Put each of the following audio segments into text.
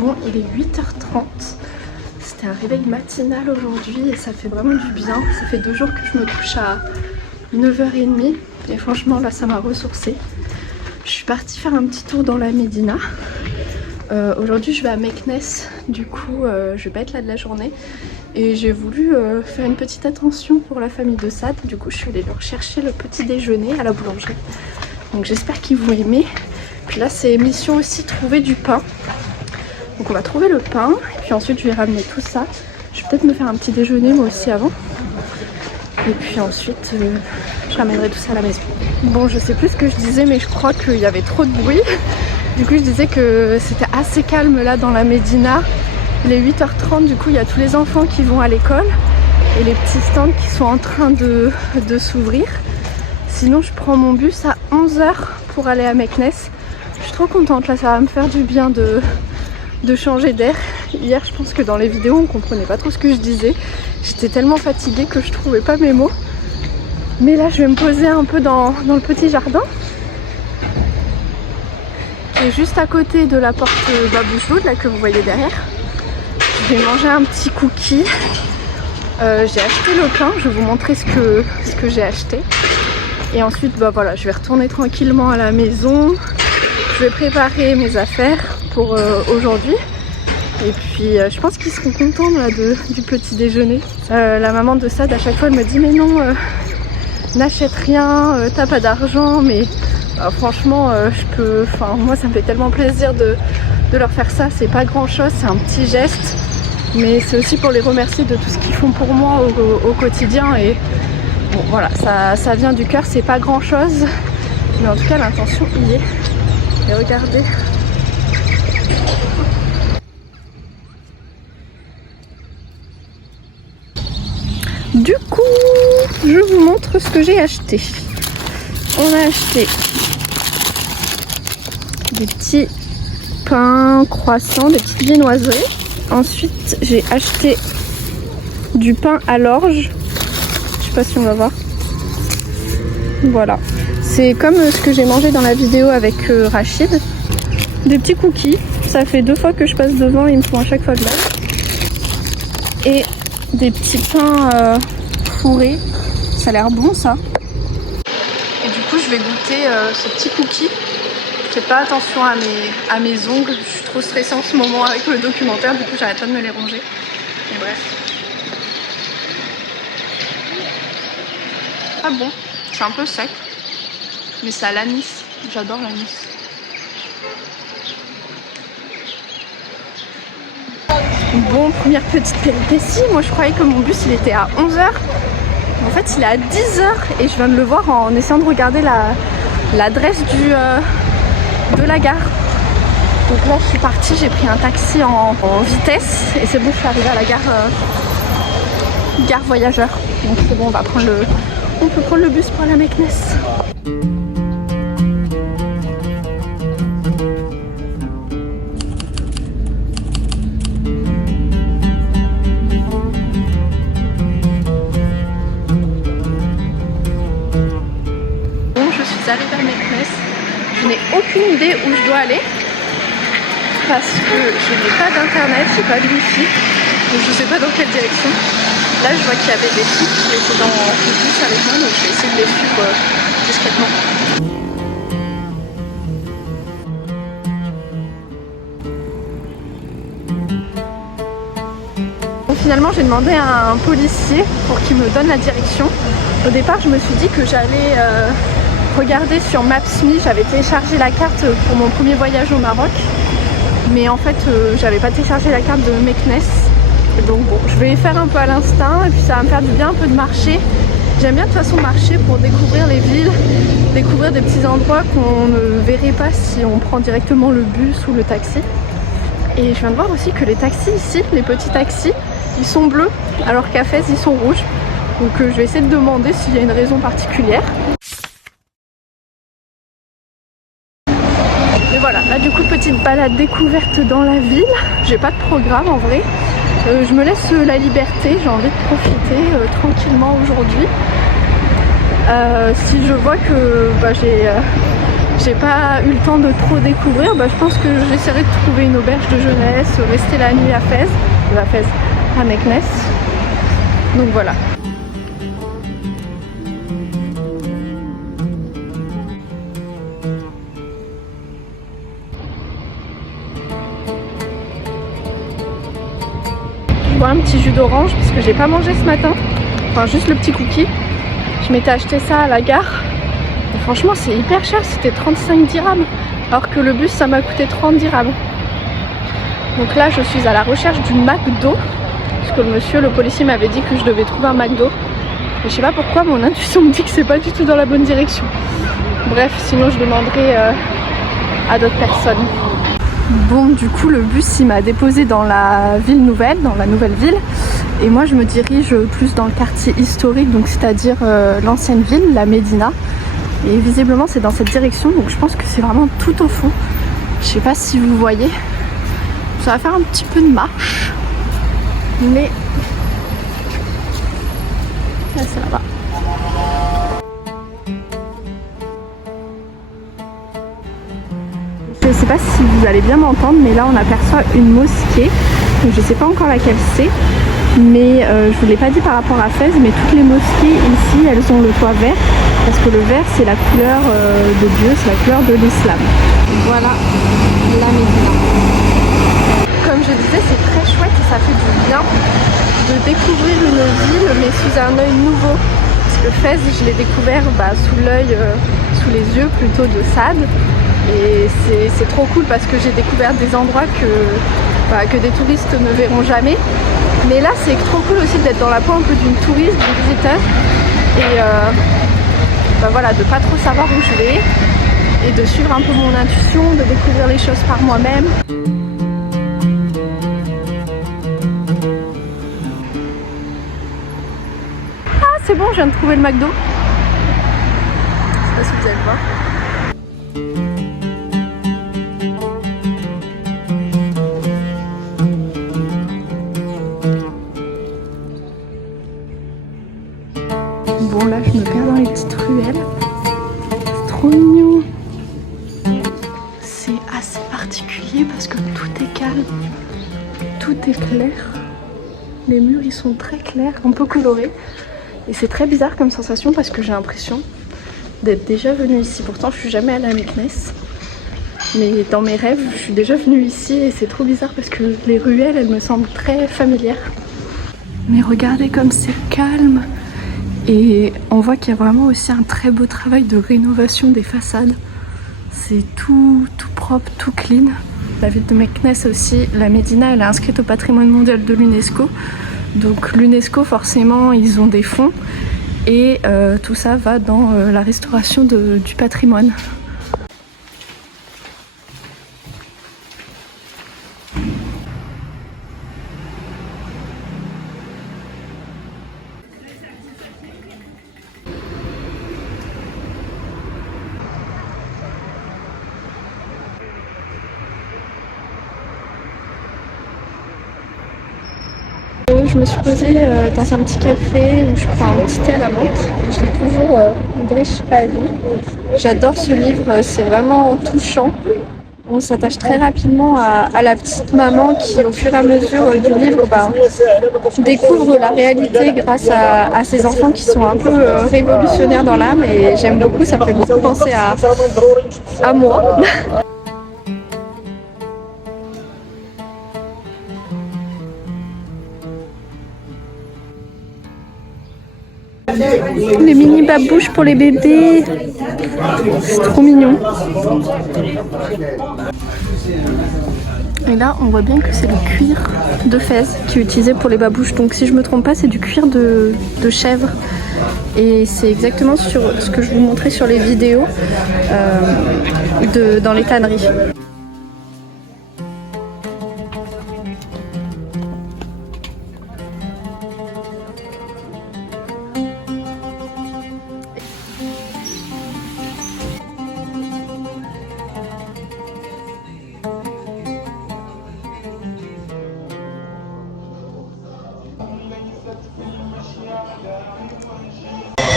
Bon, il est 8h30. C'était un réveil matinal aujourd'hui et ça fait vraiment du bien. Ça fait 2 jours que je me couche à 9h30 et franchement là ça m'a ressourcée. Je suis partie faire un petit tour dans la Médina. Aujourd'hui je vais à Meknes, du coup je vais pas être là de la journée. Et j'ai voulu faire une petite attention pour la famille de Sad. Du coup je suis allée leur chercher le petit déjeuner à la boulangerie. Donc j'espère qu'ils vont aimer. Puis là c'est mission aussi trouver du pain. Donc on va trouver le pain et puis ensuite je vais ramener tout ça. Je vais peut-être me faire un petit déjeuner moi aussi avant. Et puis ensuite je ramènerai tout ça à la maison. Bon, je sais plus ce que je disais mais je crois qu'il y avait trop de bruit. Du coup je disais que c'était assez calme là dans la Médina. Il est 8h30, du coup il y a tous les enfants qui vont à l'école et les petits stands qui sont en train de s'ouvrir. Sinon je prends mon bus à 11h pour aller à Meknes. Je suis trop contente là, ça va me faire du bien de changer d'air. Hier je pense que dans les vidéos on comprenait pas trop ce que je disais. J'étais tellement fatiguée que je trouvais pas mes mots. Mais là je vais me poser un peu dans le petit jardin. Qui est juste à côté de la porte Babouche là que vous voyez derrière. Je vais manger un petit cookie. J'ai acheté le pain, je vais vous montrer ce que j'ai acheté. Et ensuite bah voilà, je vais retourner tranquillement à la maison. Je vais préparer mes affaires pour aujourd'hui. Et puis je pense qu'ils seront contents là, du petit déjeuner. La maman de Sad à chaque fois elle me dit mais non, n'achète rien, t'as pas d'argent. Mais franchement moi ça me fait tellement plaisir de leur faire ça. C'est pas grand chose, c'est un petit geste. Mais c'est aussi pour les remercier de tout ce qu'ils font pour moi au quotidien. Et bon voilà, ça vient du cœur, c'est pas grand chose. Mais en tout cas l'intention y est. Et regardez. Du coup, je vous montre ce que j'ai acheté. On a acheté des petits pains croissants, des petites viennoiseries. Ensuite, j'ai acheté du pain à l'orge. Je sais pas si on va voir. Voilà. C'est comme ce que j'ai mangé dans la vidéo avec Rachid. Des petits cookies. Ça fait 2 fois que je passe devant et ils me font à chaque fois de l'œil. Et des petits pains fourrés. Ça a l'air bon ça. Et du coup je vais goûter ce petit cookie. Je fais pas attention à mes ongles. Je suis trop stressée en ce moment avec le documentaire. Du coup j'arrête pas de me les ronger. Mais bref. Ah bon, c'est un peu sec. Mais c'est à l'anis. J'adore l'anis. Bon, première petite péripétie. Moi je croyais que mon bus il était à 11h. En fait il est à 10h et je viens de le voir en essayant de regarder l'adresse de la gare. Donc là je suis partie, j'ai pris un taxi en vitesse et c'est bon, je suis arrivée à la gare voyageur. Donc c'est bon, on peut prendre le bus pour aller à Meknes. J'arrive à Meknes, je n'ai aucune idée où je dois aller parce que je n'ai pas d'internet, j'ai pas de wifi, donc je sais pas dans quelle direction. Là je vois qu'il y avait des filles qui étaient dans le bus avec moi, donc je vais essayer de les suivre discrètement. Bon, finalement j'ai demandé à un policier pour qu'il me donne la direction. Au départ je me suis dit que j'allais regarder sur Maps.me, j'avais téléchargé la carte pour mon premier voyage au Maroc. Mais en fait, j'avais pas téléchargé la carte de Meknes. Donc bon, je vais faire un peu à l'instinct et puis ça va me faire du bien un peu de marcher. J'aime bien de toute façon marcher pour découvrir les villes, découvrir des petits endroits qu'on ne verrait pas si on prend directement le bus ou le taxi. Et je viens de voir aussi que les taxis ici, les petits taxis, ils sont bleus alors qu'à Fès ils sont rouges. Donc je vais essayer de demander s'il y a une raison particulière. Et voilà, là du coup petite balade découverte dans la ville. J'ai pas de programme en vrai. Je me laisse la liberté, j'ai envie de profiter tranquillement aujourd'hui. Si je vois que j'ai pas eu le temps de trop découvrir, bah, je pense que j'essaierai de trouver une auberge de jeunesse, rester la nuit à Fès, à Meknès. Donc voilà. Je bois un petit jus d'orange parce que j'ai pas mangé ce matin, enfin juste le petit cookie. Je m'étais acheté ça à la gare. Et franchement c'est hyper cher, c'était 35 dirhams. Alors que le bus ça m'a coûté 30 dirhams. Donc là je suis à la recherche d'une McDo. Parce que le policier m'avait dit que je devais trouver un McDo. Et je sais pas pourquoi mon intuition me dit que c'est pas du tout dans la bonne direction. Bref, sinon je demanderai à d'autres personnes. Bon, du coup le bus il m'a déposé dans la ville nouvelle, dans la nouvelle ville. Et moi je me dirige plus dans le quartier historique, donc c'est-à-dire l'ancienne ville, la Médina. Et visiblement c'est dans cette direction, donc je pense que c'est vraiment tout au fond. Je sais pas si vous voyez. Ça va faire un petit peu de marche. Mais là c'est là-bas. Je sais pas si vous allez bien m'entendre, mais là on aperçoit une mosquée. Donc, je sais pas encore laquelle c'est, mais je vous l'ai pas dit par rapport à Fès, mais toutes les mosquées ici elles ont le toit vert, parce que le vert c'est la couleur de Dieu, c'est la couleur de l'islam. Voilà la Médina. Comme je disais, c'est très chouette et ça fait du bien de découvrir une ville mais sous un œil nouveau. Parce que Fès, je l'ai découvert sous l'œil, sous les yeux plutôt de Saad. Et c'est trop cool parce que j'ai découvert des endroits que des touristes ne verront jamais. Mais là c'est trop cool aussi d'être dans la peau un peu d'une touriste, d'une visiteur. Et voilà, de pas trop savoir où je vais. Et de suivre un peu mon intuition, de découvrir les choses par moi-même. C'est bon, je viens de trouver le McDo. Je sais pas si vous allez le voir. Bon là je me perds dans les petites ruelles. C'est trop mignon. C'est assez particulier parce que tout est calme. Tout est clair. Les murs ils sont très clairs, un peu colorés. Et c'est très bizarre comme sensation parce que j'ai l'impression d'être déjà venue ici. Pourtant je suis jamais allée à Meknès. Mais dans mes rêves je suis déjà venue ici et c'est trop bizarre parce que les ruelles elles me semblent très familières. Mais regardez comme c'est calme. Et on voit qu'il y a vraiment aussi un très beau travail de rénovation des façades. C'est tout propre, tout clean. La ville de Meknès aussi, la Médina elle est inscrite au patrimoine mondial de l'UNESCO. Donc l'UNESCO forcément ils ont des fonds et tout ça va dans la restauration du patrimoine. Je me suis posée dans un petit café où je prends un petit thé à la menthe. Je lis toujours Drish Ali. J'adore ce livre, c'est vraiment touchant. On s'attache très rapidement à la petite maman qui, au fur et à mesure du livre, découvre la réalité grâce à ses enfants qui sont un peu révolutionnaires dans l'âme. Et j'aime beaucoup, ça me fait beaucoup penser à moi. Les mini babouches pour les bébés, c'est trop mignon. Et là on voit bien que c'est le cuir de Fès qui est utilisé pour les babouches. Donc si je me trompe pas c'est du cuir de chèvre. Et c'est exactement sur ce que je vous montrais sur les vidéos dans les tanneries.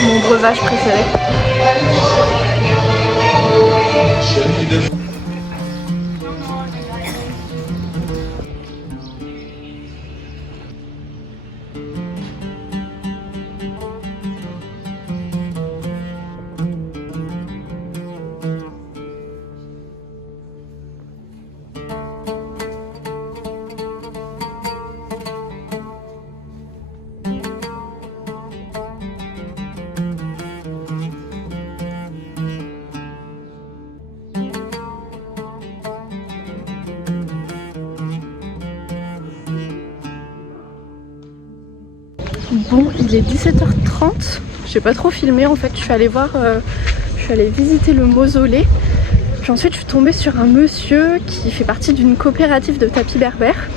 Mon breuvage préféré. Bon, il est 17h30. J'ai pas trop filmé en fait. Je suis allée visiter le mausolée. Puis ensuite je suis tombée sur un monsieur qui fait partie d'une coopérative de tapis berbères.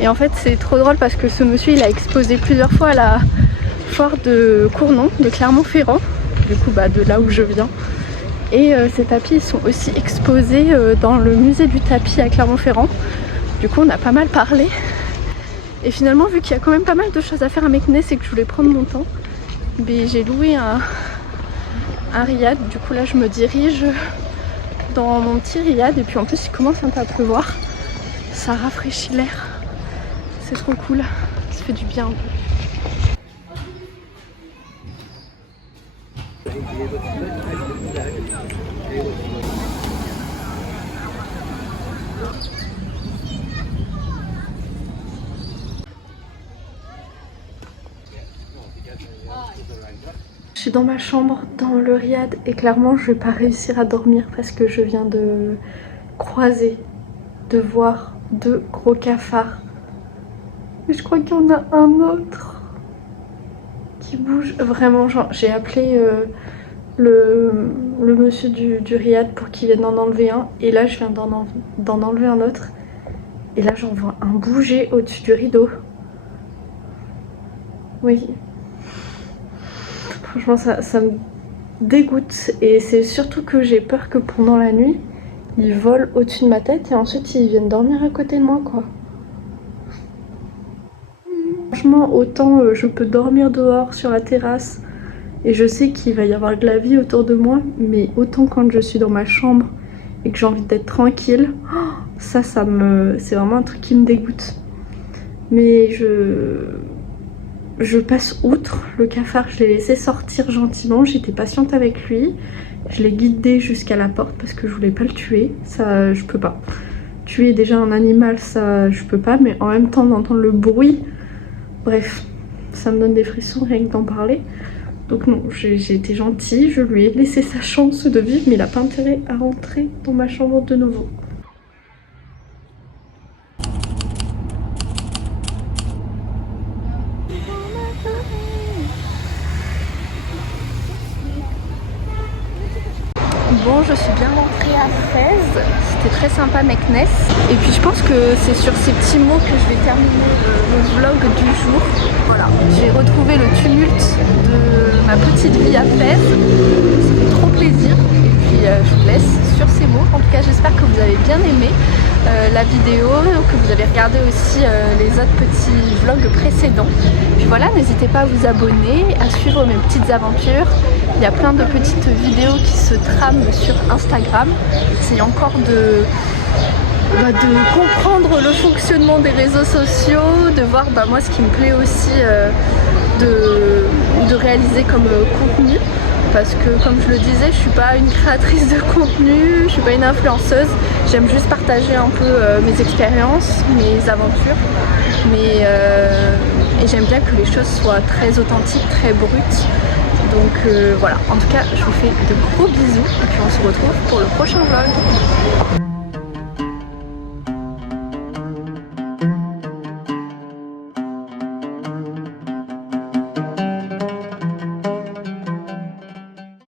Et en fait c'est trop drôle parce que ce monsieur il a exposé plusieurs fois à la foire de Cournon, de Clermont-Ferrand. Du coup de là où je viens. Et ces tapis ils sont aussi exposés dans le musée du tapis à Clermont-Ferrand. Du coup on a pas mal parlé. Et finalement vu qu'il y a quand même pas mal de choses à faire à Meknès et que je voulais prendre mon temps, j'ai loué un riad. Du coup là je me dirige dans mon petit riad et puis en plus il commence un peu à pleuvoir. Ça rafraîchit l'air. C'est trop cool. Ça fait du bien. Je suis dans ma chambre, dans le riad, et clairement je vais pas réussir à dormir parce que je viens de croiser, de voir 2 gros cafards. Et je crois qu'il y en a un autre qui bouge. Vraiment, j'ai appelé le monsieur du riad pour qu'il vienne en enlever un. Et là je viens d'en enlever un autre. Et là j'en vois un bouger au-dessus du rideau. Oui. Franchement ça me dégoûte et c'est surtout que j'ai peur que pendant la nuit ils volent au-dessus de ma tête et ensuite ils viennent dormir à côté de moi quoi. Franchement autant je peux dormir dehors sur la terrasse et je sais qu'il va y avoir de la vie autour de moi, mais autant quand je suis dans ma chambre et que j'ai envie d'être tranquille, c'est vraiment un truc qui me dégoûte. Mais je passe outre le cafard, je l'ai laissé sortir gentiment, j'étais patiente avec lui. Je l'ai guidé jusqu'à la porte parce que je voulais pas le tuer, ça je peux pas. Tuer déjà un animal, ça je peux pas, mais en même temps d'entendre le bruit, bref, ça me donne des frissons rien que d'en parler. Donc non, j'ai été gentille, je lui ai laissé sa chance de vivre, mais il a pas intérêt à rentrer dans ma chambre de nouveau. Bon, je suis bien rentrée à Fès, c'était très sympa Meknès. Et puis je pense que c'est sur ces petits mots que je vais terminer le vlog du jour. Voilà, j'ai retrouvé le tumulte de ma petite vie à Fès. Ça fait trop plaisir. Et puis je vous laisse sur ces mots. En tout cas, j'espère que vous avez bien aimé la vidéo, que vous avez regardé aussi les autres petits vlogs précédents. Puis voilà, n'hésitez pas à vous abonner, à suivre mes petites aventures. Il y a plein de petites vidéos qui se trament sur Instagram. J'essaie encore de comprendre le fonctionnement des réseaux sociaux, de voir moi ce qui me plaît aussi de réaliser comme contenu. Parce que comme je le disais, je suis pas une créatrice de contenu, je suis pas une influenceuse. J'aime juste partager un peu mes expériences, mes aventures. Et j'aime bien que les choses soient très authentiques, très brutes. Donc voilà, en tout cas je vous fais de gros bisous et puis on se retrouve pour le prochain vlog.